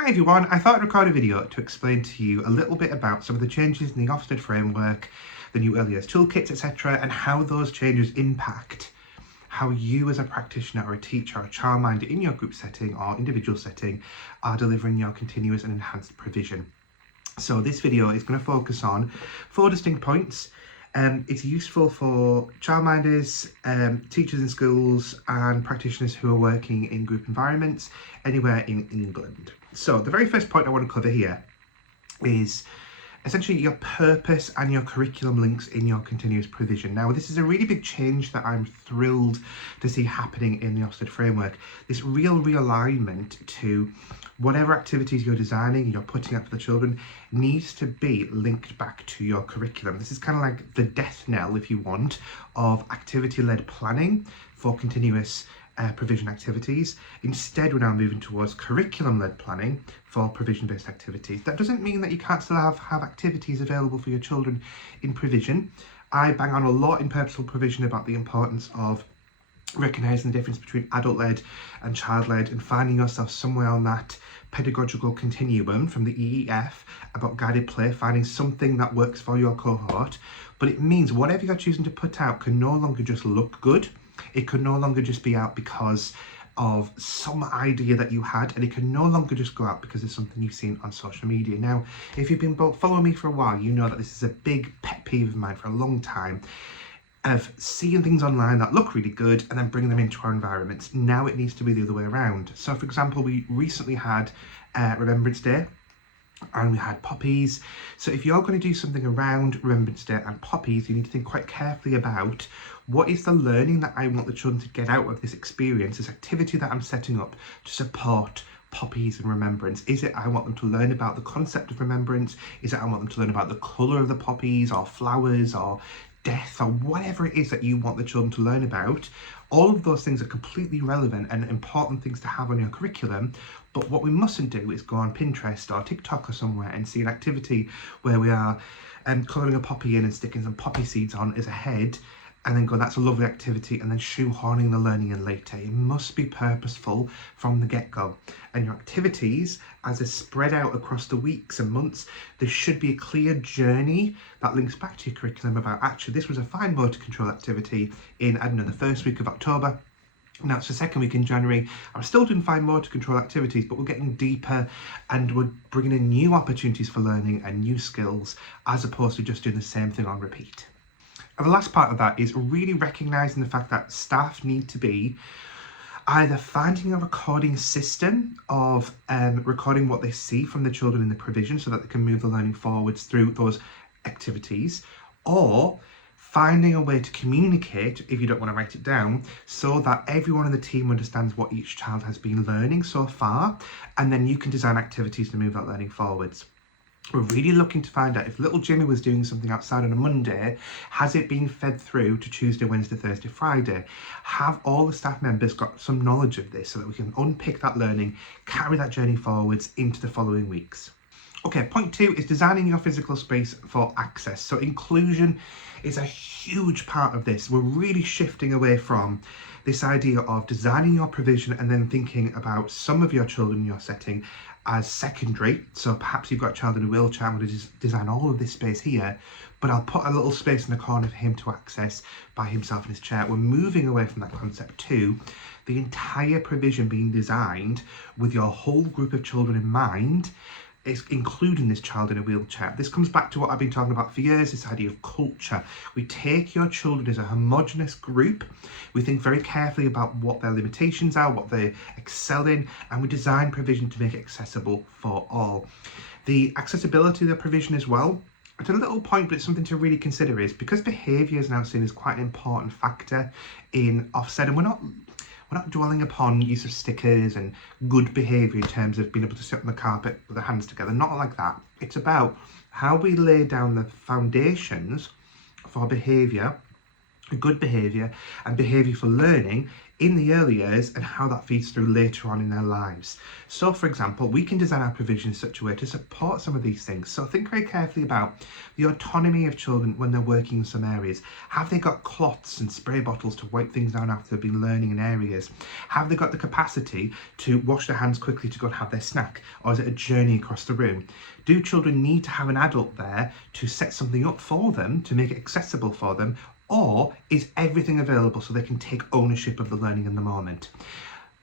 Hi everyone, I thought I'd record a video to explain to you a little bit about some of the changes in the Ofsted framework, the new early years toolkits, etc., and how those changes impact how you as a practitioner or a teacher or a childminder in your group setting or individual setting are delivering your continuous and enhanced provision. So this video is going to focus on 4 distinct points. It's useful for childminders, teachers in schools and practitioners who are working in group environments anywhere in England. So the very first point I want to cover here is essentially your purpose and your curriculum links in your continuous provision. Now, this is a really big change that I'm thrilled to see happening in the Ofsted framework. This real realignment to whatever activities you're designing and you're putting out for the children needs to be linked back to your curriculum. This is kind of like the death knell, if you want, of activity-led planning for continuous provision activities. Instead, we're now moving towards curriculum-led planning for provision-based activities. That doesn't mean that you can't still have activities available for your children in provision. I bang on a lot in purposeful provision about the importance of recognising the difference between adult-led and child-led and finding yourself somewhere on that pedagogical continuum from the EEF about guided play, finding something that works for your cohort. But it means whatever you're choosing to put out can no longer just look good. It could no longer just be out because of some idea that you had, and it can no longer just go out because it's something you've seen on social media. Now, if you've been following me for a while, you know that this is a big pet peeve of mine for a long time, of seeing things online that look really good and then bringing them into our environments. Now it needs to be the other way around. So for example, we recently had Remembrance Day and we had poppies. So if you're going to do something around Remembrance Day and poppies, you need to think quite carefully about what is the learning that I want the children to get out of this experience, this activity that I'm setting up to support poppies and remembrance. Is it I want them to learn about the concept of remembrance? Is it I want them to learn about the colour of the poppies or flowers or death or whatever it is that you want the children to learn about? All of those things are completely relevant and important things to have on your curriculum, but what we mustn't do is go on Pinterest or TikTok or somewhere and see an activity where we are colouring a poppy in and sticking some poppy seeds on as a head and then go, that's a lovely activity, and then shoehorning the learning in later. It must be purposeful from the get-go. And your activities, as they're spread out across the weeks and months, there should be a clear journey that links back to your curriculum about, actually, this was a fine motor control activity in, I don't know, the first week of October. Now it's the second week in January. I'm still doing fine motor control activities, but we're getting deeper and we're bringing in new opportunities for learning and new skills, as opposed to just doing the same thing on repeat. And the last part of that is really recognising the fact that staff need to be either finding a recording system of recording what they see from the children in the provision so that they can move the learning forwards through those activities, or finding a way to communicate, if you don't want to write it down, so that everyone in the team understands what each child has been learning so far, and then you can design activities to move that learning forwards. We're really looking to find out if little Jimmy was doing something outside on a Monday, has it been fed through to Tuesday, Wednesday, Thursday, Friday? Have all the staff members got some knowledge of this so that we can unpick that learning, carry that journey forwards into the following weeks? Okay, point 2 is designing your physical space for access. So inclusion is a huge part of this. We're really shifting away from this idea of designing your provision and then thinking about some of your children in your setting as secondary. So perhaps you've got a child in a wheelchair, I'm going to design all of this space here, but I'll put a little space in the corner for him to access by himself in his chair. We're moving away from that concept to the entire provision being designed with your whole group of children in mind, is including this child in a wheelchair. This comes back to what I've been talking about for years, this idea of culture. We take your children as a homogenous group, we think very carefully about what their limitations are, what they excel in, and we design provision to make it accessible for all. The accessibility of the provision as well, it's a little point, but it's something to really consider, is because behaviour is now seen as quite an important factor in Ofsted, and we're not dwelling upon use of stickers and good behaviour in terms of being able to sit on the carpet with the hands together, not like that. It's about how we lay down the foundations for behaviour good behaviour and behaviour for learning in the early years and how that feeds through later on in their lives. So for example, we can design our provision in such a way to support some of these things. So think very carefully about the autonomy of children when they're working in some areas. Have they got cloths and spray bottles to wipe things down after they've been learning in areas? Have they got the capacity to wash their hands quickly to go and have their snack? Or is it a journey across the room? Do children need to have an adult there to set something up for them, to make it accessible for them? Or is everything available so they can take ownership of the learning in the moment?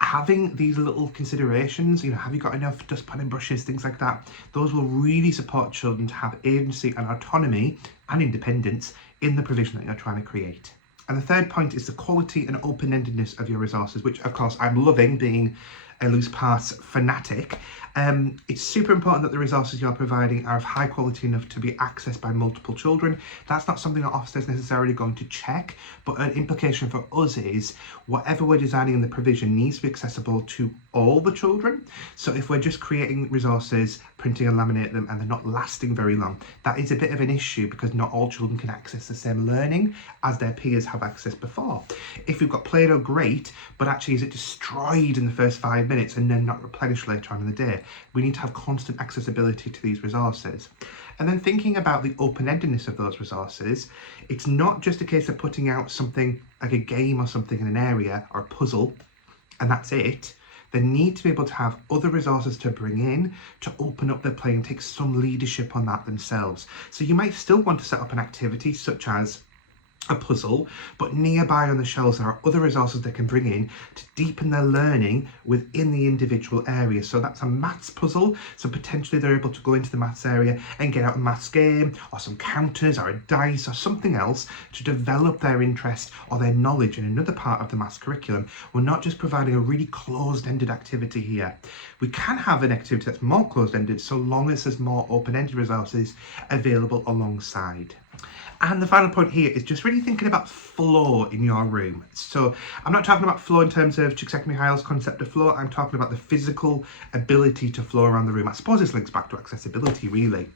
Having these little considerations, have you got enough dustpan and brushes, things like that, those will really support children to have agency and autonomy and independence in the provision that you're trying to create. And the third point is the quality and open-endedness of your resources, which of course I'm loving, being a loose parts fanatic. It's super important that the resources you're providing are of high quality enough to be accessed by multiple children. That's not something that Ofsted is necessarily going to check, but an implication for us is whatever we're designing in the provision needs to be accessible to all the children. So if we're just creating resources, printing and laminate them, and they're not lasting very long, that is a bit of an issue because not all children can access the same learning as their peers have accessed before. If we've got Play-Doh, great, but actually is it destroyed in the first 5 minutes and then not replenished later on in the day? We need to have constant accessibility to these resources. And then thinking about the open-endedness of those resources, it's not just a case of putting out something like a game or something in an area or a puzzle, and that's it. They need to be able to have other resources to bring in to open up their play and take some leadership on that themselves. So you might still want to set up an activity such as a puzzle, but nearby on the shelves there are other resources they can bring in to deepen their learning within the individual area. So that's a maths puzzle, so potentially they're able to go into the maths area and get out a maths game or some counters or a dice or something else to develop their interest or their knowledge in another part of the maths curriculum. We're not just providing a really closed-ended activity here. We can have an activity that's more closed-ended so long as there's more open-ended resources available alongside. And the final point here is just really thinking about flow in your room. So I'm not talking about flow in terms of Csikszentmihalyi's concept of flow. I'm talking about the physical ability to flow around the room. I suppose this links back to accessibility, really.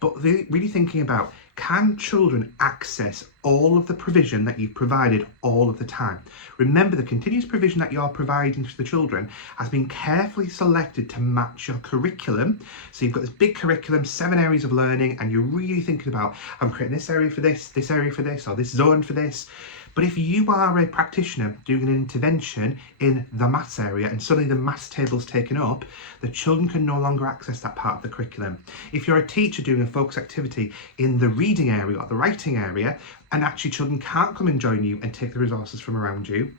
But really thinking about, can children access all of the provision that you've provided all of the time? Remember, the continuous provision that you're providing to the children has been carefully selected to match your curriculum. So you've got this big curriculum, 7 areas of learning, and you're really thinking about, I'm creating this area for this area for this, or this zone for this. But if you are a practitioner doing an intervention in the maths area and suddenly the maths table's taken up, the children can no longer access that part of the curriculum. If you're a teacher doing a focus activity in the reading area or the writing area, and actually children can't come and join you and take the resources from around you,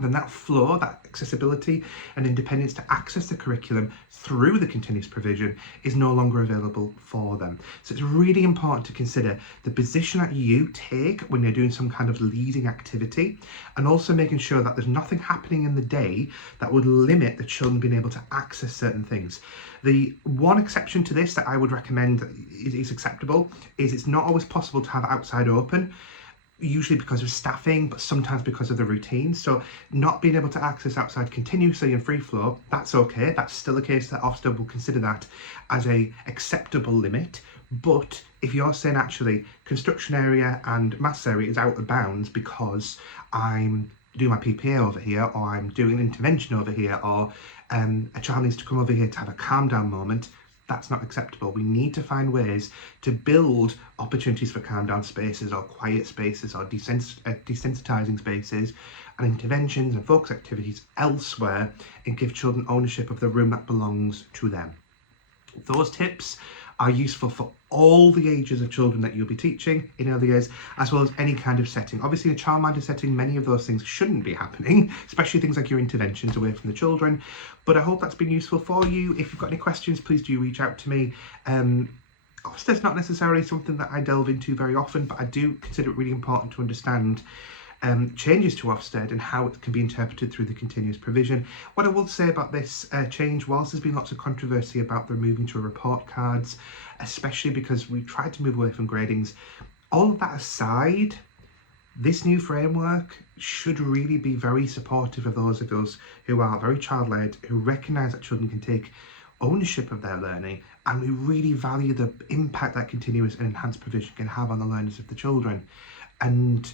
then that flow, that accessibility and independence to access the curriculum through the continuous provision is no longer available for them. So it's really important to consider the position that you take when you're doing some kind of leading activity, and also making sure that there's nothing happening in the day that would limit the children being able to access certain things. The one exception to this that I would recommend is acceptable is it's not always possible to have outside open, usually because of staffing, but sometimes because of the routine. So not being able to access outside continuously in free flow, that's okay. That's still a case that Ofsted will consider that as a acceptable limit. But if you're saying actually construction area and maths area is out of bounds because I'm doing my PPA over here, or I'm doing an intervention over here, or a child needs to come over here to have a calm down moment, that's not acceptable. We need to find ways to build opportunities for calm down spaces or quiet spaces or desensitizing spaces and interventions and focus activities elsewhere, and give children ownership of the room that belongs to them. Those tips are useful for all the ages of children that you'll be teaching in early years, as well as any kind of setting. Obviously, in a childminder setting, many of those things shouldn't be happening, especially things like your interventions away from the children. But I hope that's been useful for you. If you've got any questions, please do reach out to me. Ofsted's not necessarily something that I delve into very often, but I do consider it really important to understand changes to Ofsted and how it can be interpreted through the continuous provision. What I will say about this change, whilst there's been lots of controversy about the moving to report cards, especially because we tried to move away from gradings, all of that aside, this new framework should really be very supportive of those of us who are very child-led, who recognise that children can take ownership of their learning, and we really value the impact that continuous and enhanced provision can have on the learners of the children. And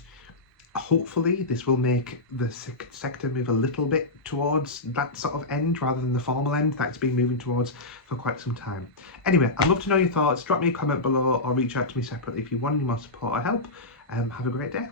Hopefully this will make the sector move a little bit towards that sort of end rather than the formal end that it's been moving towards for quite some time. Anyway, I'd love to know your thoughts. Drop me a comment below or reach out to me separately if you want any more support or help. Have a great day.